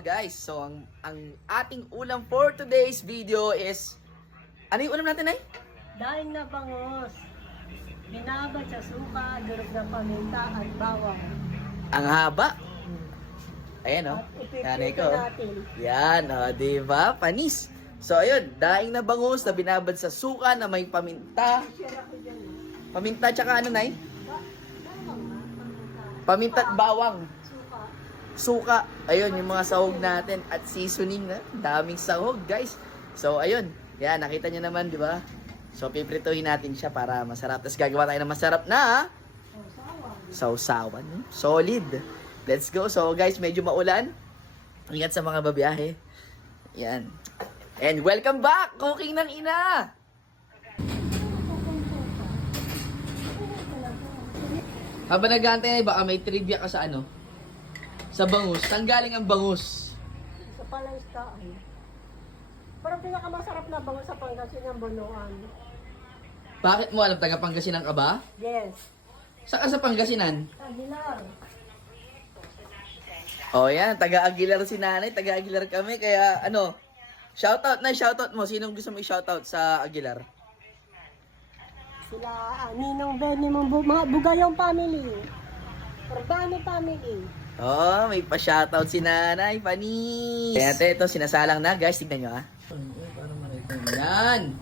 guys, so ang ating ulam for today's video is, ano yung ulam natin ay? Daing na bangos, binabad sa suka, durog na paminta at bawang. Ang haba. Ayan o. At Yan ipipito ko. natin. Yan o, diba? Panis. So ayun, daing na bangus na binabad sa suka na may paminta. Share ako dyan. Paminta tsaka ano nay? Bawang nga, paminta. Paminta at bawang. Suka. Suka. Ayun, yung mga sahog natin at seasoning na. Daming sahog, guys. So, ayun. Yan, nakita nyo naman, di ba? So, piprituhin natin siya para masarap. Tapos gagawa tayo ng masarap na sausawan. Solid. Let's go. So, guys, medyo maulan. Ingat sa mga babiyahe. Yan. And welcome back! Cooking ng ina! Habang nag-aantay na, baka may trivia ka sa ano? Sa bangus. Saan galing ang bangus? Sa palaistaan. Parang pinakamasarap na bango sa Pangasinan, Bunuan. Bakit mo alam taga Pangasinan ka ba? Yes. Saan ka sa Pangasinan? Aguilar. Oh, yan. Taga Aguilar si nanay. Taga Aguilar kami. Kaya, ano, shoutout na, shoutout mo. Sinong gusto mo i-shoutout sa Aguilar? Sila Ninong Benny mong mga Bugayong family. Urbano family. Oh, may pa-shoutout si nanay. Panis. Kaya ito, sinasalang na. Guys, tignan nyo, ha. Yan.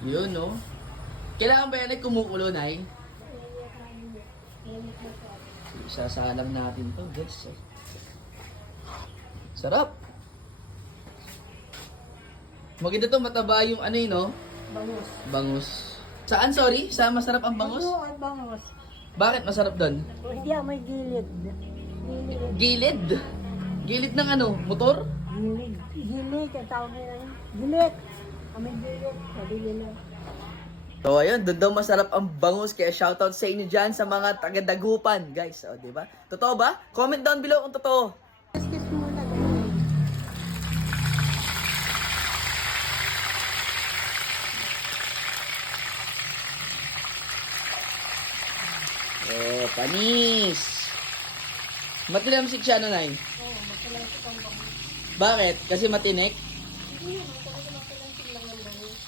Yun, no? Kailangan ba yan ay kumukulo, nay? Isasalang natin to, guys. Sarap. Maganda to, mataba yung ano yun, no? Bangus. Bangus. Saan, sorry? Saan masarap ang bangus? Ano ang bangus? Bakit masarap doon? Hindi may gilid. Gilid. Gilid. Gilid ng ano? Motor? Gilid. Gilid. Ang tawag nila yun. Gilid. May gilid. Sabi nila. So ayun, doon daw masarap ang bangus. Kaya shoutout sa inyo dyan sa mga taga-Dagupan, guys. O, diba? Totoo ba? Comment down below kung totoo. Kiss muna ganun. Oh, panis. Matilamsik siya, nanay. Oo, magpalansik ang bangus. Bakit? Kasi matinik? Hindi naman talaga magpalansik lang ang bangus.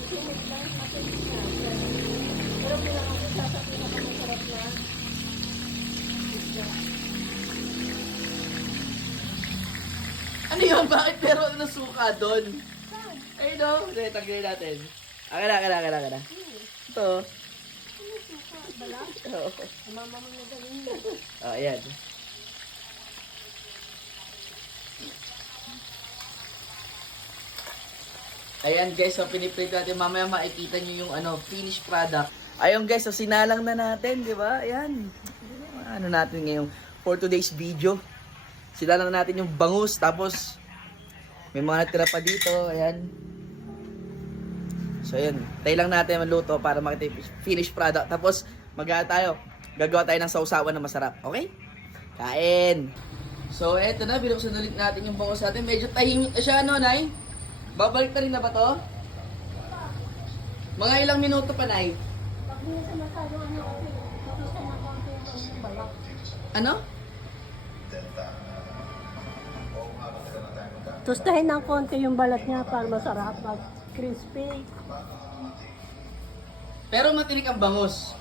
Matinik lang, matinik siya. Pero pinakamasarap sa pinakamasarap na isda. Ano yun? Bakit pero ano suka doon? Saan? Ayun no? Hindi, tanggalin natin. Akala. Ito. Ano suka? Bala? Oo. Mama mo na galing mo. Oh, ayan. Ayan guys, so piniprint natin. Mamaya makikita nyo yung ano, finished product. Ayun guys, so sinalang na natin, di ba? Ayan. Ano natin ngayon for today's video. Sinalang na natin yung bangus. Tapos, may mga natira pa dito. Ayan. So ayan, tayo lang natin maluto para makita yung finished product. Tapos, gagawa tayo ng sausawan na masarap. Okay? Kain! So eto na, binuksan ulit natin yung bangus natin. Medyo tahimik na siya, no, Nay? Babalik na rin na ba to? Mga ilang minuto pa, Nay? Pag hindi sa masyado ano kasi, tutusan na konti yung balak. Ano? Tustahin ng konti yung balat niya para masarap at crispy. Pero matinik ang bangus.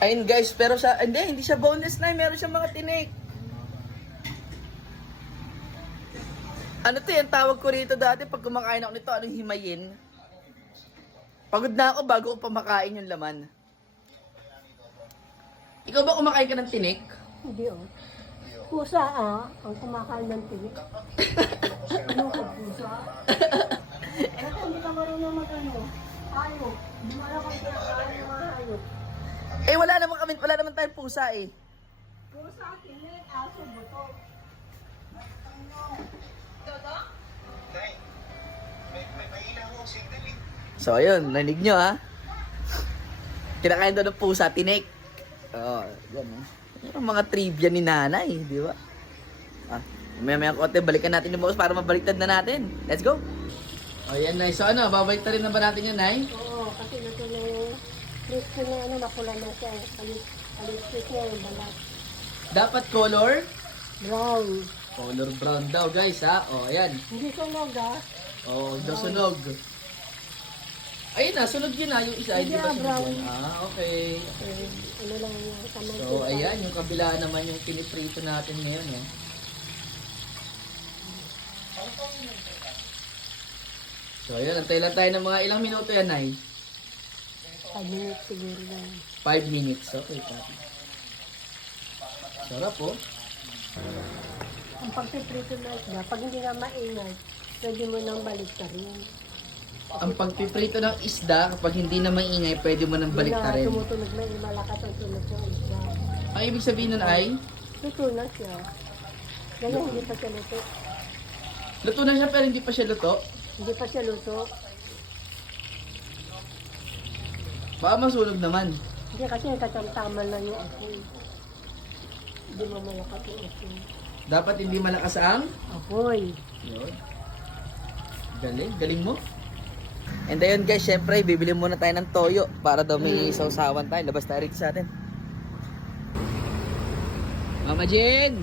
Ayun guys, pero siya, hindi siya boneless na, meron siyang mga tinik. Ano to yan, tawag ko rito dati pag kumakain ako nito, anong himayin? Pagod na ako bago ko pamakain yung laman. Ikaw ba kumakain ka ng tinik? Hindi oh. Pusa ang kumakain ng tinik. Ano ka pusa? Bakit hindi ka marunong mag-ano? Hayop. Hindi mo alam kung kinakain ng mga hayop. Eh wala naman tayong pusa eh. Pusa, tinik, aso, buto. So ayun, narinig nyo ha. Kinakain daw ng pusa, tinik. Oo, yan ha. Yung mga trivia ni nanay, di ba? Maya konti, balikan natin yung bangus para mabaliktad na natin. Let's go! O yan, Nay. So ano, babalik na rin na ba natin yan, Nay? Oo, kasi ito na yung crispy na ano, makula na siya. Alit niya yung balat. Dapat color? Brown. Color brown daw, guys, ha? O, ayan. Hindi sunog ah. O, sunog. Ayun na, sunog yun na. Yung isa, hindi Hindi ba na, sunog brown. yun? Ah, okay. Ano lang yung kamay. So, ayan, yung kabila naman yung piniprito natin ngayon, eh. So, ayan, antay lang tayo ng mga ilang minuto yan, Nay? 5 minutes siguro lang. 5 minutes. Okay, papi. Sarap, oh. Ang pagpiprito na isda, pag hindi na maingay, pwede mo nang balik ka rin. Ang pagpiprito ng isda, kapag hindi na maingay, pwede mo nang balik na rin. Tumutunog na yung malakas ang tunog ng isda. Ang ibig sabihin nun ay, Luto na siya. Ganyan, hindi pa siya luto. luto na siya pero hindi pa siya luto. Hindi pa siya luto. Baka masunog naman. Hindi kasi nagkatamtaman lang yung apoy. Hindi mo malakas yung apoy. Dapat hindi malakas ang... Apoy. Yun. Galing, galing mo. And ayun guys, syempre, bibili muna tayo ng toyo para daw may sausawan tayo. Labas tayo rito sa atin. Mama Jen!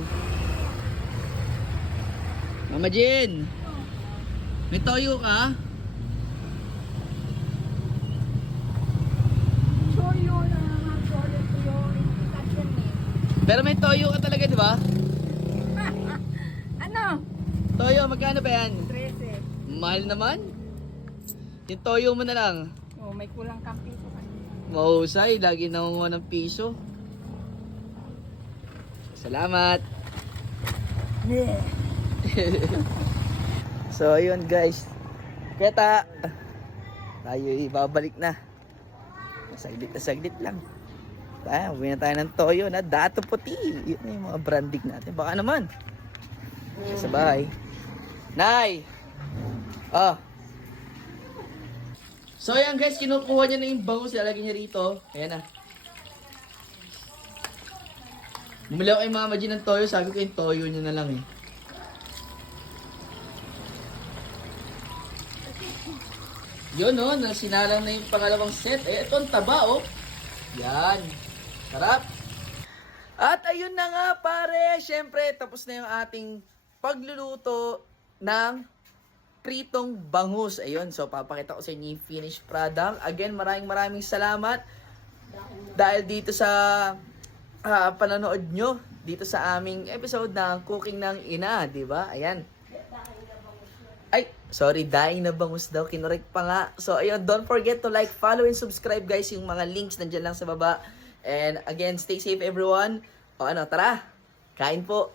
Mama Jen! May toyo ka? Soyo na nga, soyo yun. Pero may toyo ka talaga, di ba? Ano? Toyo, magkano ba yan? 13. Mahal naman. Yung toyo mo na lang. Oh, may kulang kang piso kanina. Mahusay, lagi nangunguha ng piso. Salamat. Yeah. So, ayun guys. Kita. Tayo ibabalik na. Saglit lang. Tayo, uwi na tayo ng toyo na dato puti. Yun na yung mga branding natin. Baka naman. Sa bahay. Nay! Oh. So, ayan guys. Kinukuha niya na yung bangus. Ilalagay niya rito. Ayan na. Bumili ako kay Mama G ng toyo. Sabi ko yung toyo niya na lang eh. Yun no, sinalang na yung pangalawang set. Eh, ito ang taba oh. Yan. Sarap. At ayun na nga pare. Siyempre, tapos na yung ating pagluluto ng pritong bangus. Ayun, so papakita ko sa inyo yung finished product. Again, maraming salamat. Dahil dito sa panonood nyo. Dito sa aming episode ng Cooking ng Ina. Diba? Ayan. Ay, sorry, daing na bangus daw. Kinorek pa nga. So, ayun, don't forget to like, follow, and subscribe, guys. Yung mga links nandyan lang sa baba. And again, stay safe, everyone. O ano, tara. Kain po.